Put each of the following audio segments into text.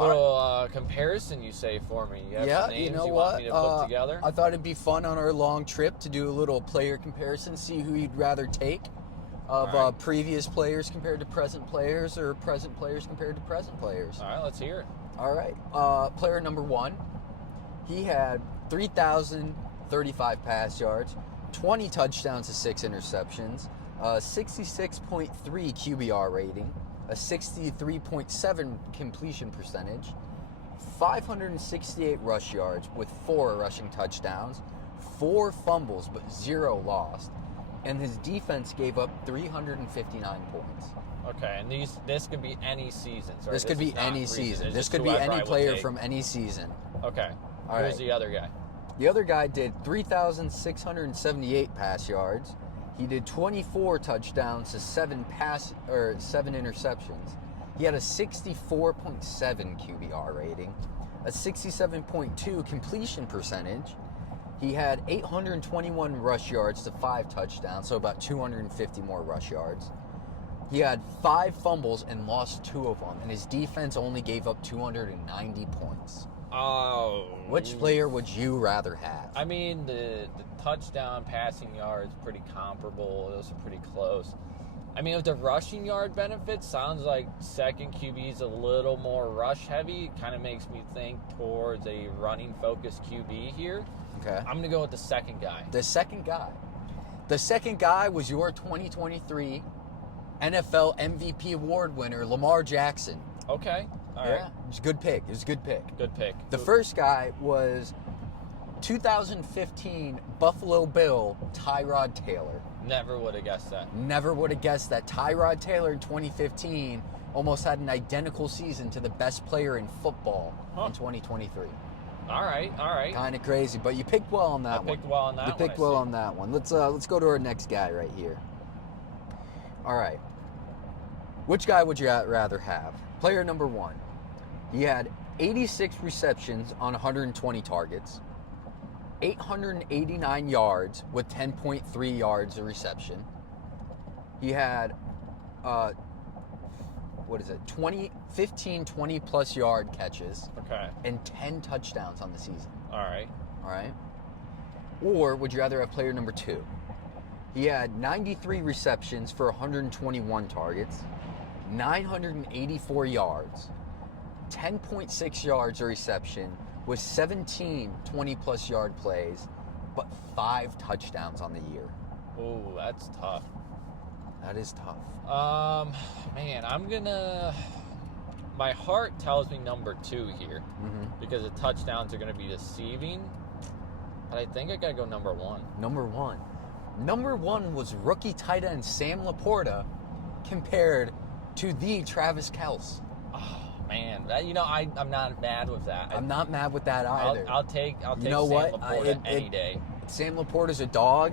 Little comparison, you say, for me. You have some names you know want me to put together? I thought it'd be fun on our long trip to do a little player comparison, see who you'd rather take of previous players compared to present players or present players compared to present players. All right, let's hear it. All right. Player number 1, he had 3,035 pass yards, 20 touchdowns to 6 interceptions, 66.3 QBR rating, a 63.7 completion percentage, 568 rush yards with 4 rushing touchdowns, 4 fumbles but 0 lost, and his defense gave up 359 points. Okay, and this could be any season. Sorry, this could be any season. This could be any player from any season. Okay. All Who's right. the other guy? The other guy did 3,678 pass yards. He did 24 touchdowns to 7 interceptions. He had a 64.7 QBR rating, a 67.2 completion percentage. He had 821 rush yards to 5 touchdowns, so about 250 more rush yards. He had 5 fumbles and lost 2 of them, and his defense only gave up 290 points. Oh. Which player would you rather have? I mean, the touchdown passing yards pretty comparable. Those are pretty close. I mean, if the rushing yard benefit sounds like second QB is a little more rush heavy, it kind of makes me think towards a running focused QB here. Okay. I'm going to go with the second guy. The second guy. The second guy was your 2023 NFL MVP award winner, Lamar Jackson. Okay. All Yeah, right. it was a good pick. It was a good pick. Good pick. The first guy was 2015 Buffalo Bill Tyrod Taylor. Never would have guessed that. Never would have guessed that. Tyrod Taylor in 2015 almost had an identical season to the best player in football in 2023. All right. Kind of crazy, but you picked well on that one. I picked well on that one. You picked well on that one. Let's go to our next guy right here. All right. Which guy would you rather have? Player number 1. He had 86 receptions on 120 targets, 889 yards with 10.3 yards a reception. He had 15 20-plus yard catches. Okay. And 10 touchdowns on the season. All right. Or would you rather have player number 2? He had 93 receptions for 121 targets, 984 yards, 10.6 yards a reception with 17 20-plus yard plays, but 5 touchdowns on the year. Ooh, that's tough. That is tough. Man, my heart tells me number 2 here because the touchdowns are going to be deceiving, but I think I got to go number 1. Number 1. Number 1 was rookie tight end Sam Laporta compared to the Travis Kelce. Oh, man. I'm not mad with that. I'm not mad with that either. I'll take Sam what? Laporta any day. Sam Laporta's a dog.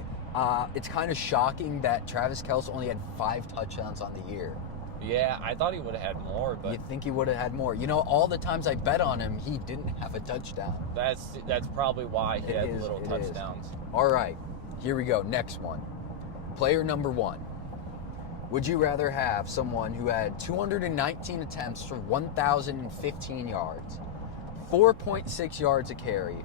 It's kind of shocking that Travis Kelce only had 5 touchdowns on the year. Yeah, I thought he would have had more, but You'd think he would have had more. All the times I bet on him, he didn't have a touchdown. that's probably why he had little touchdowns. All right, here we go. Next one. Player number 1. Would you rather have someone who had 219 attempts for 1,015 yards, 4.6 yards a carry,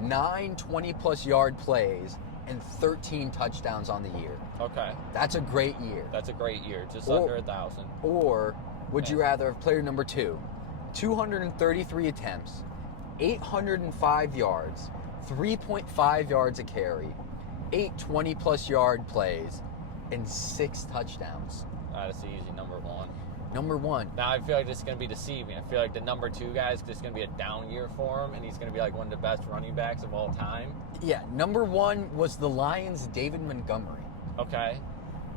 9 20-plus yard plays, and 13 touchdowns on the year? Okay. That's a great year. That's a great year, just under 1,000. Or would you rather have player number 2, 233 attempts, 805 yards, 3.5 yards a carry, 8 20-plus yard plays, and 6 touchdowns? That's easy, number 1. Number 1. Now, I feel like this is going to be deceiving. I feel like the number 2 guy is just going to be a down year for him, and he's going to be like one of the best running backs of all time. Yeah, number 1 was the Lions' David Montgomery. Okay.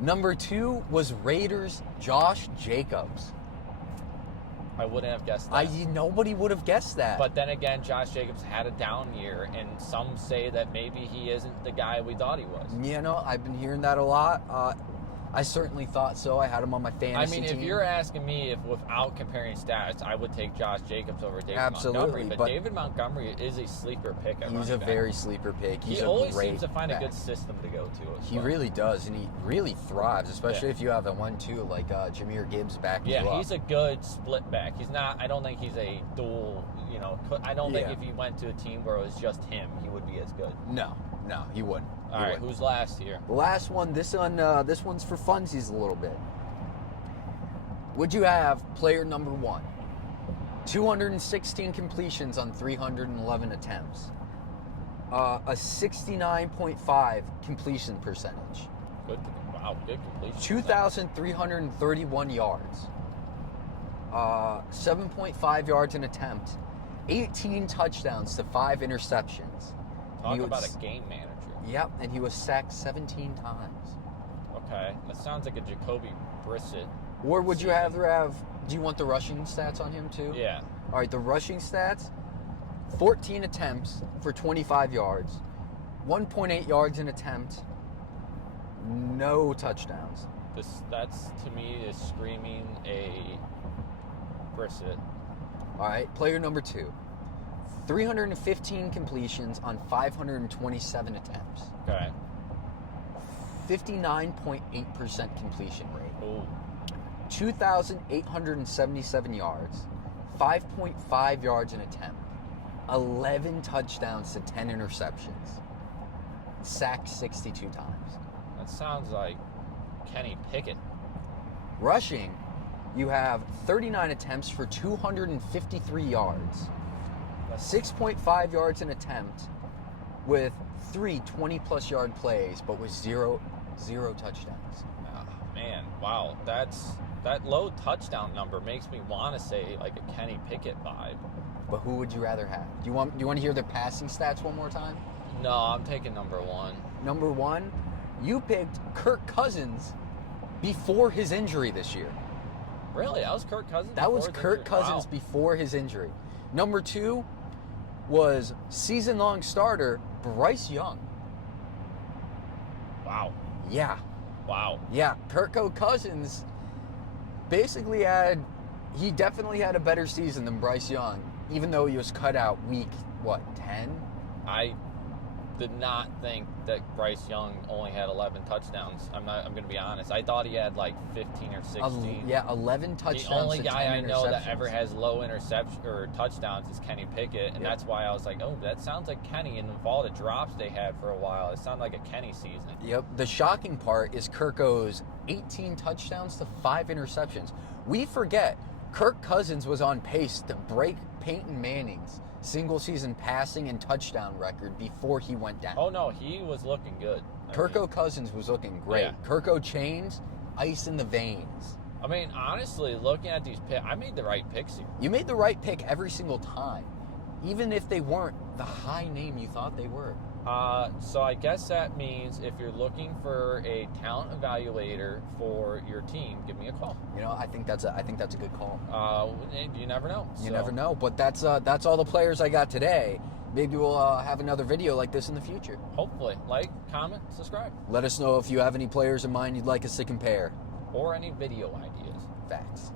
Number 2 was Raiders' Josh Jacobs. I wouldn't have guessed that. Nobody would have guessed that. But then again, Josh Jacobs had a down year, and some say that maybe he isn't the guy we thought he was. I've been hearing that a lot. I certainly thought so. I had him on my fantasy team. if you're asking me if without comparing stats, I would take Josh Jacobs over David Absolutely, Montgomery. But David Montgomery is a sleeper pick. He's a very sleeper pick. He always seems to find a good system to go to. He really does, and he really thrives, especially if you have a 1-2 like Jahmyr Gibbs backing you up. Yeah, he's a good split back. He's not. I don't think he's a dual. I don't think if he went to a team where it was just him, he would be as good. No, he wouldn't. All right, who's last here? The last one. This one's for funsies a little bit. Would you have player number 1? 216 completions on 311 attempts. A 69.5 completion percentage. Good. Wow, good completion. 2,331 yards. 7.5 yards an attempt. 18 touchdowns to 5 interceptions. Talk about a game manager. Yep, and he was sacked 17 times. Okay, that sounds like a Jacoby Brissett. Or would you rather have, do you want the rushing stats on him too? Yeah. All right, the rushing stats, 14 attempts for 25 yards, 1.8 yards an attempt, no touchdowns. That's, to me, is screaming a Brissett. All right, player number 2. 315 completions on 527 attempts. Okay. 59.8% completion rate. Ooh. 2,877 yards. 5.5 yards an attempt. 11 touchdowns to 10 interceptions. Sacked 62 times. That sounds like Kenny Pickett. Rushing, you have 39 attempts for 253 yards. 6.5 yards an attempt with 3 20-plus yard plays, but with zero touchdowns. Oh, man, wow. That low touchdown number makes me want to say like a Kenny Pickett vibe. But who would you rather have? Do you want to hear their passing stats one more time? No, I'm taking number 1. Number 1, you picked Kirk Cousins before his injury this year. Really? That was Kirk Cousins? That was Kirk Cousins before his injury. Number 2 was season-long starter Bryce Young. Wow. Yeah. Wow. Yeah, Kirk Cousins basically he definitely had a better season than Bryce Young, even though he was cut out week, 10? I did not think that Bryce Young only had 11 touchdowns. I'm going to be honest. I thought he had like 15 or 16. 11 touchdowns. The only to guy 10 I know that ever has low interception or touchdowns is Kenny Pickett, and that's why I was like, oh, that sounds like Kenny. And with all the drops they had for a while, it sounded like a Kenny season. Yep. The shocking part is Kirko's 18 touchdowns to 5 interceptions. We forget Kirk Cousins was on pace to break Peyton Manning's single-season passing and touchdown record before he went down. Oh, no, he was looking good. Cousins was looking great. Yeah. Kirko chains, ice in the veins. I mean, honestly, looking at these picks, I made the right picks here. You made the right pick every single time, even if they weren't the high name you thought they were. So I guess that means if you're looking for a talent evaluator for your team, give me a call. I think that's a good call. You never know. You never know. But that's all the players I got today. Maybe we'll have another video like this in the future. Hopefully. Like, comment, subscribe. Let us know if you have any players in mind you'd like us to compare. Or any video ideas. Facts.